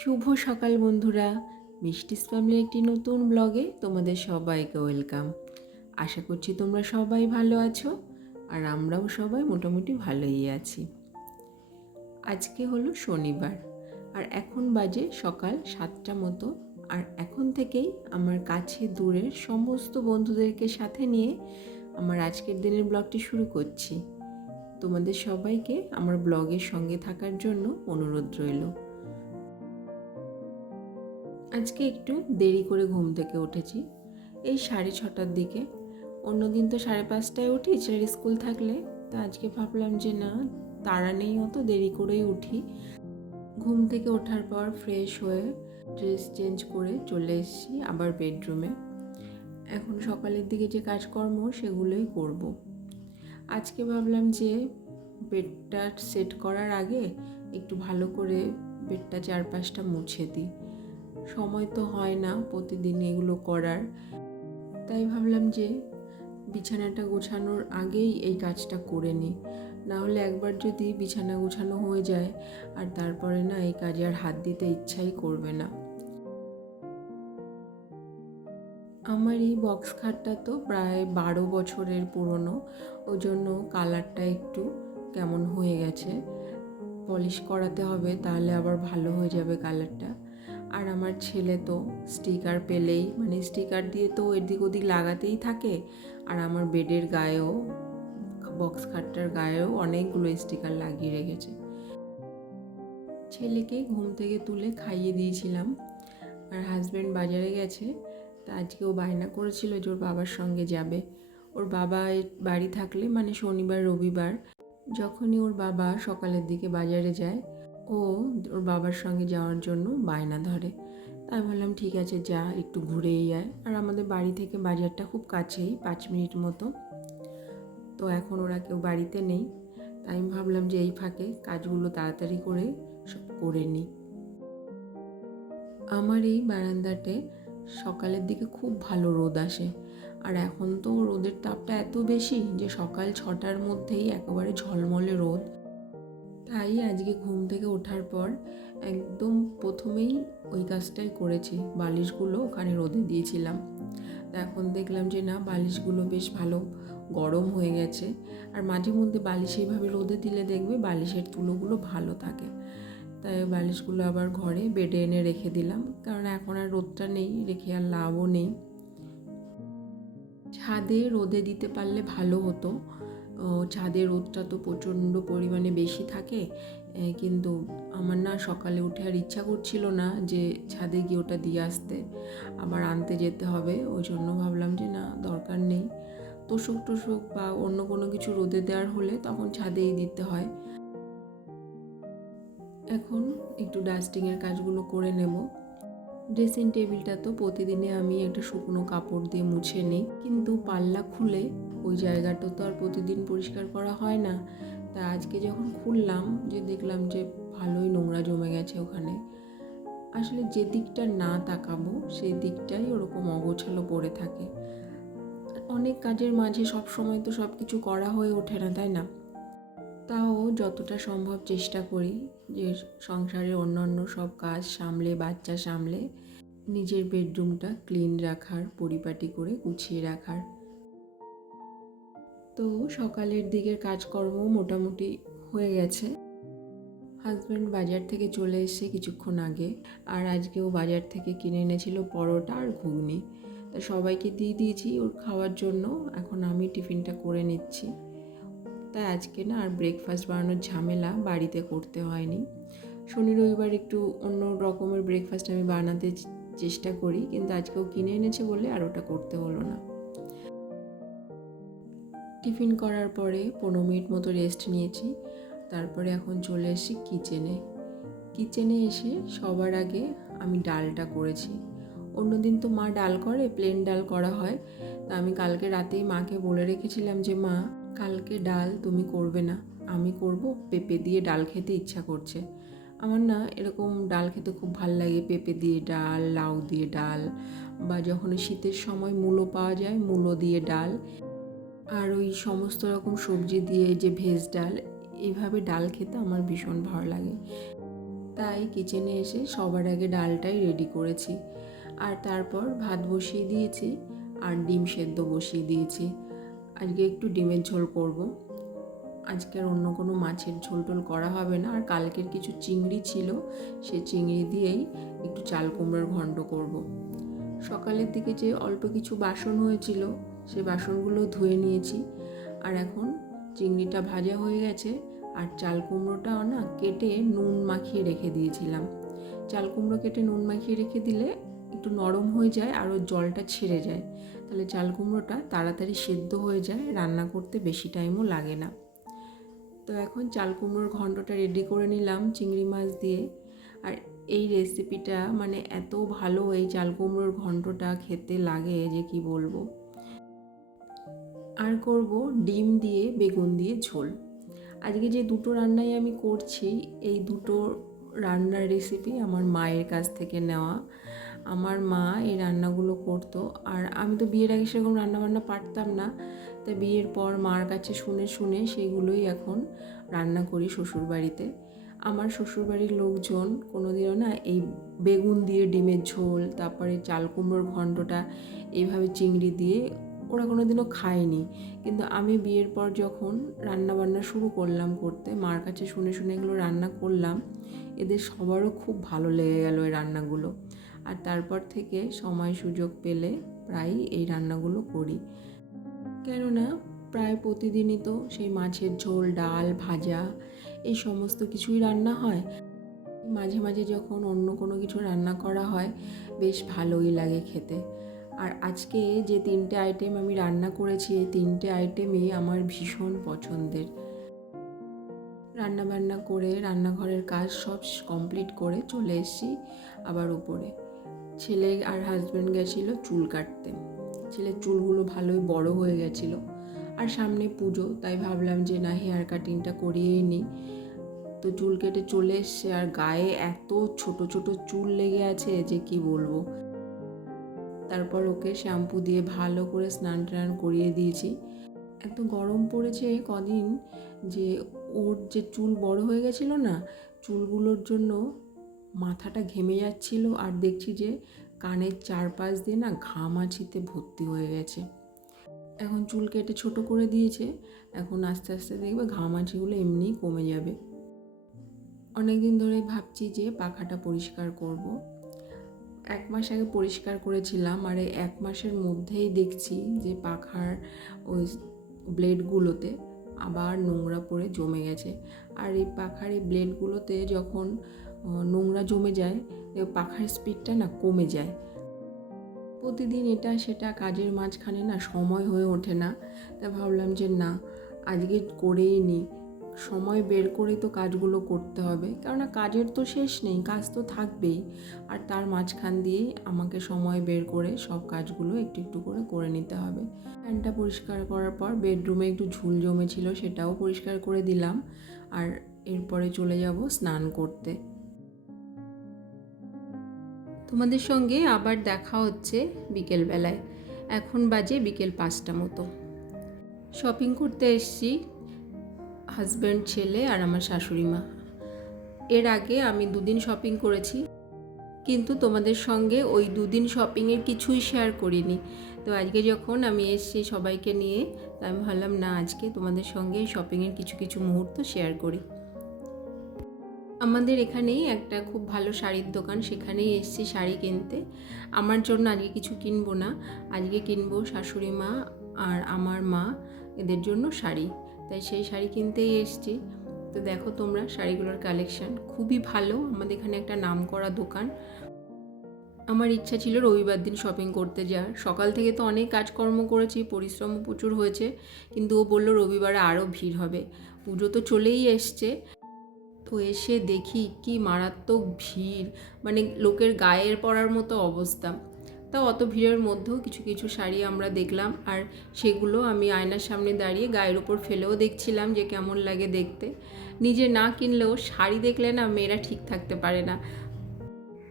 শুভ সকাল বন্ধুরা, মিষ্টিস ফ্যামিলির একটি নতুন ব্লগে তোমাদের সবাইকে ওয়েলকাম। আশা করছি তোমরা সবাই ভালো আছো আর আমরাও সবাই মোটামুটি ভালোই আছি। আজকে হলো শনিবার আর এখন বাজে সকাল 7টা মতো। আর এখন থেকেই আমার কাছে দূরের সমস্ত বন্ধুদেরকে সাথে নিয়ে আমার আজকের দিনের ব্লগটি শুরু করছি। তোমাদের সবাইকে আমার ব্লগের সঙ্গে থাকার জন্য অনুরোধ রইল। আজকে একটু দেরি করে ঘুম থেকে উঠেছি, এই 6:30টার দিকে। অন্যদিন তো 5:30টায় উঠি ছেলের স্কুল থাকলে, তা আজকে ভাবলাম যে না, তাড়া নেই, অত দেরি করেই উঠি। ঘুম থেকে ওঠার পর ফ্রেশ হয়ে ড্রেস চেঞ্জ করে চলে এসেছি আবার বেডরুমে। এখন সকালের দিকে যে কাজকর্ম সেগুলোই করব। আজকে ভাবলাম যে বেডটা সেট করার আগে একটু ভালো করে বেডটা চারপাশটা মুছে দিই। সময় তো হয় না প্রতিদিন এগুলো করার, তাই ভাবলাম যে বিছানাটা গোছানোর আগেই এই কাজটা করে নিই। না হলে একবার যদি বিছানা গোছানো হয়ে যায় আর তারপরে না এই কাজে আর হাত দিতে ইচ্ছাই করবে না। আমার এই বক্স খাটটা তো প্রায় 12 বছরের পুরনো, ওই জন্য কালারটা একটু কেমন হয়ে গেছে। পলিশ করাতে হবে, তাহলে আবার ভালো হয়ে যাবে কালারটা। আর আমার ছেলে তো স্টিকার পেলেই স্টিকার দিয়ে তো এদিক ওদিক লাগাতেই থাকে। আর আমার বেডের গায়েও, বক্স খাটটার গায়েও অনেকগুলো স্টিকার লাগিয়ে রেখেছে। ছেলেকে ঘুম থেকে তুলে খাইয়ে দিয়েছিলাম আর হাজব্যান্ড বাজারে গেছে। তা আজকেও বায়না করেছিল যে ওর বাবার সঙ্গে যাবে। ওর বাবা বাড়ি থাকলে শনিবার রবিবার যখনই ওর বাবা সকালের দিকে বাজারে যায়, ও ওর বাবার সঙ্গে যাওয়ার জন্য বায়না ধরে। তাই বললাম ঠিক আছে যা, একটু ঘুরেই আয়। আর আমাদের বাড়ি থেকে বাজারটা খুব কাছেই, 5 মিনিট মতো। তো এখন ওরা কেউ বাড়িতে নেই, তাই আমি ভাবলাম যে এই ফাঁকে কাজগুলো তাড়াতাড়ি করে সব করে নিই। আমার এই বারান্দাতে সকালের দিকে খুব ভালো রোদ আসে। আর এখন তো রোদের তাপটা এত বেশি যে সকাল 6টার মধ্যেই একেবারে ঝলমলে রোদ। তাই আজকে ঘুম থেকে ওঠার পর একদম প্রথমেই ওই কাজটাই করেছি, বালিশগুলো ওখানে রোদে দিয়েছিলাম। তা এখন দেখলাম যে না, বালিশগুলো বেশ ভালো গরম হয়ে গেছে। আর মাঝে মধ্যে বালিশ এইভাবে রোদে দিলে দেখবে বালিশের তুলোগুলো ভালো থাকে। তাই বালিশগুলো আবার ঘরে বেডে এনে রেখে দিলাম, কারণ এখন আর রোদটা নেই, রেখে আর লাভও নেই। ছাদে রোদে দিতে পারলে ভালো হতো। ছাদে রোদটা তো প্রচণ্ড পরিমাণে বেশি থাকে, কিন্তু আমার না সকালে উঠে আর ইচ্ছা করছিল না যে ছাদে গিয়ে ওটা দিয়ে আসতে, আবার আনতে যেতে হবে। ওই জন্য ভাবলাম যে না, দরকার নেই। তোষক টোষক বা অন্য কোনো কিছু রোদে দেওয়ার হলে তখন ছাদেই দিতে হয়। এখন একটু ডাস্টিংয়ের কাজগুলো করে নেব। ড্রেসিং টেবিলটা তো প্রতিদিনে আমি একটা শুকনো কাপড় দিয়ে মুছে নিই, কিন্তু পাল্লা খুলে ওই জায়গাটা তো আর প্রতিদিন পরিষ্কার করা হয় না। তা আজকে যখন খুললাম, যে দেখলাম যে ভালোই নোংরা জমে গেছে ওখানে। আসলে যে দিকটা না তাকাবো সেই দিকটাই ওরকম অগোছালো পড়ে থাকে। অনেক কাজের মাঝে সব সময় তো সব কিছু করা হয়ে ওঠে না, তাই না? তাও যতটা সম্ভব চেষ্টা করি যে সংসারের অন্যান্য সব কাজ সামলে, বাচ্চা সামলে নিজের বেডরুমটা ক্লিন রাখার, পরিপাটি করে গুছিয়ে রাখার। তো সকালের দিকের কাজকর্ম মোটামুটি হয়ে গেছে। হাজব্যান্ড বাজার থেকে চলে এসেছে কিছুক্ষণ আগে, আর আজকেও বাজার থেকে কিনে এনেছিল পরোটা আর ঘুগনি। তা সবাইকে দিয়ে দিয়েছি ওর খাওয়ার জন্য, এখন আমি টিফিনটা করে নিচ্ছি। তাই আজকে না আর ব্রেকফাস্ট বানানোর ঝামেলা বাড়িতে করতে হয়নি। শনি রবিবার একটু অন্য রকমের ব্রেকফাস্ট আমি বানাতে চেষ্টা করি, কিন্তু আজকেও কিনে এনেছে বলে আর ওটা করতে হলো না। টিফিন করার পরে 15 মিনিট মতো রেস্ট নিয়েছি। তারপরে এখন চলে এসেছি কিচেনে এসে সবার আগে আমি ডালটা করেছি। অন্যদিন তো মা ডাল করে, প্লেন ডাল করা হয়। তা আমি কালকে রাতেই মাকে বলে রেখেছিলাম যে মা, কালকে ডাল তুমি করবে না, আমি করব। পেঁপে দিয়ে ডাল খেতে ইচ্ছা করছে। আমার না এরকম ডাল খেতে খুব ভাল লাগে, পেঁপে দিয়ে ডাল, লাউ দিয়ে ডাল, বা যখন শীতের সময় মূলো পাওয়া যায় মূলো দিয়ে ডাল, আর ওই সমস্ত রকম সবজি দিয়ে যে ভেজ ডাল, এইভাবে ডাল খেতে আমার ভীষণ ভালো লাগে। তাই কিচেনে এসে সবার আগে ডালটাই রেডি করেছি, আর তারপর ভাত বসিয়ে দিয়েছি আর ডিম সেদ্ধ বসিয়ে দিয়েছি। আজকে একটু ডিমের ঝোল করব, আজকে আর অন্য কোনো মাছের ঝোল টোল করা হবে না। আর কালকের কিছু চিংড়ি ছিল, সে চিংড়ি দিয়েই একটু চাল কুমড়োর ঘন্ট করব। সকালের দিকে যে অল্প কিছু বাসন হয়েছিল সে বাসনগুলো ধুয়ে নিয়েছি, আর এখন চিংড়িটা ভাজা হয়ে গেছে। আর চাল কুমড়োটাও না কেটে নুন মাখিয়ে রেখে দিয়েছিলাম। চাল কুমড়ো কেটে নুন মাখিয়ে রেখে দিলে একটু নরম হয়ে যায় আর ওর জলটা ছেড়ে যায়, তাহলে চাল কুমড়োটা তাড়াতাড়ি সেদ্ধ হয়ে যায়, রান্না করতে বেশি টাইমও লাগে না। তো এখন চাল কুমড়োর ঘন্টটা রেডি করে নিলাম চিংড়ি মাছ দিয়ে। আর এই রেসিপিটা মানে এত ভালো, এই চাল কুমড়োর ঘন্টটা খেতে লাগে যে কি বলবো। আর করব ডিম দিয়ে বেগুন দিয়ে ঝোল। আজকে যে দুটো রান্নাই আমি করছি, এই দুটো রান্নার রেসিপি আমার মায়ের কাছ থেকে নেওয়া। আমার মা এই রান্নাগুলো করতো, আর আমি তো বিয়ের আগে সেরকম রান্নাবান্না পারতাম না, তাই বিয়ের পর মার কাছে শুনে শুনে সেইগুলোই এখন রান্না করি শ্বশুরবাড়িতে। আমার শ্বশুরবাড়ির লোকজন কোনোদিনও না এই বেগুন দিয়ে ডিমের ঝোল, তারপরে চাল কুমড়োর ঘন্টটা এইভাবে চিংড়ি দিয়ে ওরা কোনোদিনও খায়নি। কিন্তু আমি বিয়ের পর যখন রান্নাবান্না শুরু করলাম করতে, মার কাছে শুনে শুনে এগুলো রান্না করলাম, এদের সবারও খুব ভালো লেগে গেল এই রান্নাগুলো। আর তারপর থেকে সময় সুযোগ পেলে প্রায় এই রান্নাগুলো করি, কেননা প্রায় প্রতিদিনই তো সেই মাছের ঝোল, ডাল, ভাজা এই সমস্ত কিছুই রান্না হয়। মাঝে মাঝে যখন অন্য কোনো কিছু রান্না করা হয় বেশ ভালোই লাগে খেতে। আর আজকে যে 3টে আইটেম আমি রান্না করেছি, এই 3টে আইটেমই আমার ভীষণ পছন্দের। রান্নাবান্না করে রান্নাঘরের কাজ সব কমপ্লিট করে চলে এসেছি আবার উপরে। ছেলে আর হাজব্যান্ড গেছিলো চুল কাটতে, ছেলের চুলগুলো ভালোই বড় হয়ে গেছিলো। আর সামনে পুজো, তাই ভাবলাম যে না হেয়ার কাটিংটা করিয়েই নিই। তো চুল কেটে চলে এসছে, আর গায়ে এত ছোট ছোট চুল লেগে আছে যে কি বলবো। তারপর ওকে শ্যাম্পু দিয়ে ভালো করে স্নান টান করিয়ে দিয়েছি। এত গরম পড়েছে কদিন যে ওর যে চুল বড় হয়ে গেছিলো না, চুলগুলোর জন্য মাথাটা ঘেমে যাচ্ছিল, আর দেখছি যে কানের চারপাশ দিয়ে না ঘামাচিতে ভর্তি হয়ে গেছে। এখন চুল কেটে ছোট করে দিয়েছে, এখন আস্তে আস্তে দেখবে ঘামাচিগুলো এমনিই কমে যাবে। অনেকদিন ধরেই ভাবছি যে পাখাটা পরিষ্কার করব। 1 মাস আগে পরিষ্কার করেছিলাম, আর এই 1 মাসের মধ্যেই দেখছি যে পাখার ওই ব্লেডগুলোতে আবার নোংরা পড়ে জমে গেছে। আর এই পাখার এই ব্লেডগুলোতে যখন নোংরা জমে যায়, পাখার স্পিডটা না কমে যায়। প্রতিদিন এটা সেটা কাজের মাঝখানে না সময় হয়ে ওঠে না, তাই ভাবলাম যে না আজকে করেই নিই। সময় বের করেই তো কাজগুলো করতে হবে, কেননা কাজের তো শেষ নেই, কাজ তো থাকবেই। আর তার মাঝখান দিয়েই আমাকে সময় বের করে সব কাজগুলো একটু একটু করে করে নিতে হবে। ফ্যানটা পরিষ্কার করার পর বেডরুমে একটু ঝুল জমেছিল, সেটাও পরিষ্কার করে দিলাম। আর এরপরে চলে যাব স্নান করতে। তোমাদের সঙ্গে আবার দেখা হচ্ছে বিকেলবেলায়। এখন বাজে বিকেল 5টা মতো। শপিং করতে এসেছি হাজব্যান্ড, ছেলে আর আমার শাশুড়ি মা। এর আগে আমি 2 দিন শপিং করেছি, কিন্তু তোমাদের সঙ্গে ওই 2 দিন শপিংয়ের কিছুই শেয়ার করিনি। তো আজকে যখন আমি এসেছি সবাইকে নিয়ে, তো আমি ভাবলাম না আজকে তোমাদের সঙ্গে শপিংয়ের কিছু কিছু মুহূর্ত শেয়ার করি। আমাদের এখানেই একটা খুব ভালো শাড়ির দোকান, সেখানেই এসেছি শাড়ি কিনতে। আমার জন্য আজকে কিছু কিনবো না, আজকে কিনবো শাশুড়ি মা আর আমার মা, এদের জন্য শাড়ি। তাই সেই শাড়ি কিনতেই এসেছি। তো দেখো তোমরা শাড়িগুলোর কালেকশান খুবই ভালো। আমাদের এখানে একটা নামকরা দোকান। আমার ইচ্ছা ছিল রবিবার দিন শপিং করতে যাওয়ার। সকাল থেকে তো অনেক কাজকর্ম করেছি, পরিশ্রমও প্রচুর হয়েছে, কিন্তু ও বললো রবিবারে আরও ভিড় হবে। পুজো তো চলেই এসছে, তো এসে দেখি কি মারাত্মক ভিড়, মানে লোকের গায়ের পড়ার মতো অবস্থা। তাও অত ভিড়ের মধ্যেও কিছু কিছু শাড়ি আমরা দেখলাম, আর সেগুলো আমি আয়নার সামনে দাঁড়িয়ে গায়ের ওপর ফেলেও দেখছিলাম যে কেমন লাগে দেখতে। নিজে না কিনলেও শাড়ি দেখলে না মেয়েরা ঠিক থাকতে পারে না।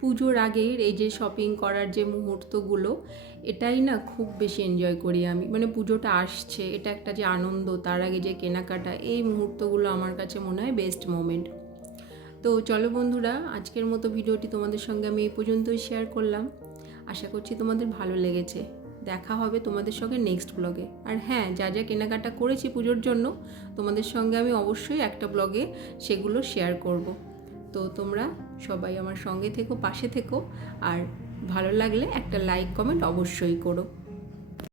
পুজোর আগের এই যে শপিং করার যে মুহূর্তগুলো, এটাই না খুব বেশি এনজয় করি আমি। মানে পুজোটা আসছে, এটা একটা যে আনন্দ, তার আগে যে কেনাকাটা, এই মুহূর্তগুলো আমার কাছে মনে হয় বেস্ট মোমেন্ট। তো চলো বন্ধুরা, আজকের মতো ভিডিওটি তোমাদের সঙ্গে আমি এই পর্যন্তই শেয়ার করলাম। আশা করছি তোমাদের ভালো লেগেছে। দেখা হবে তোমাদের সঙ্গে নেক্সট ব্লগে। আর হ্যাঁ, যা যা কেনাকাটা করেছি পুজোর জন্য তোমাদের সঙ্গে আমি অবশ্যই একটা ব্লগে সেগুলো শেয়ার করব। তো তোমরা সবাই আমার সঙ্গে থেকো, পাশে থেকো, আর ভালো লাগলে একটা লাইক কমেন্ট অবশ্যই করো।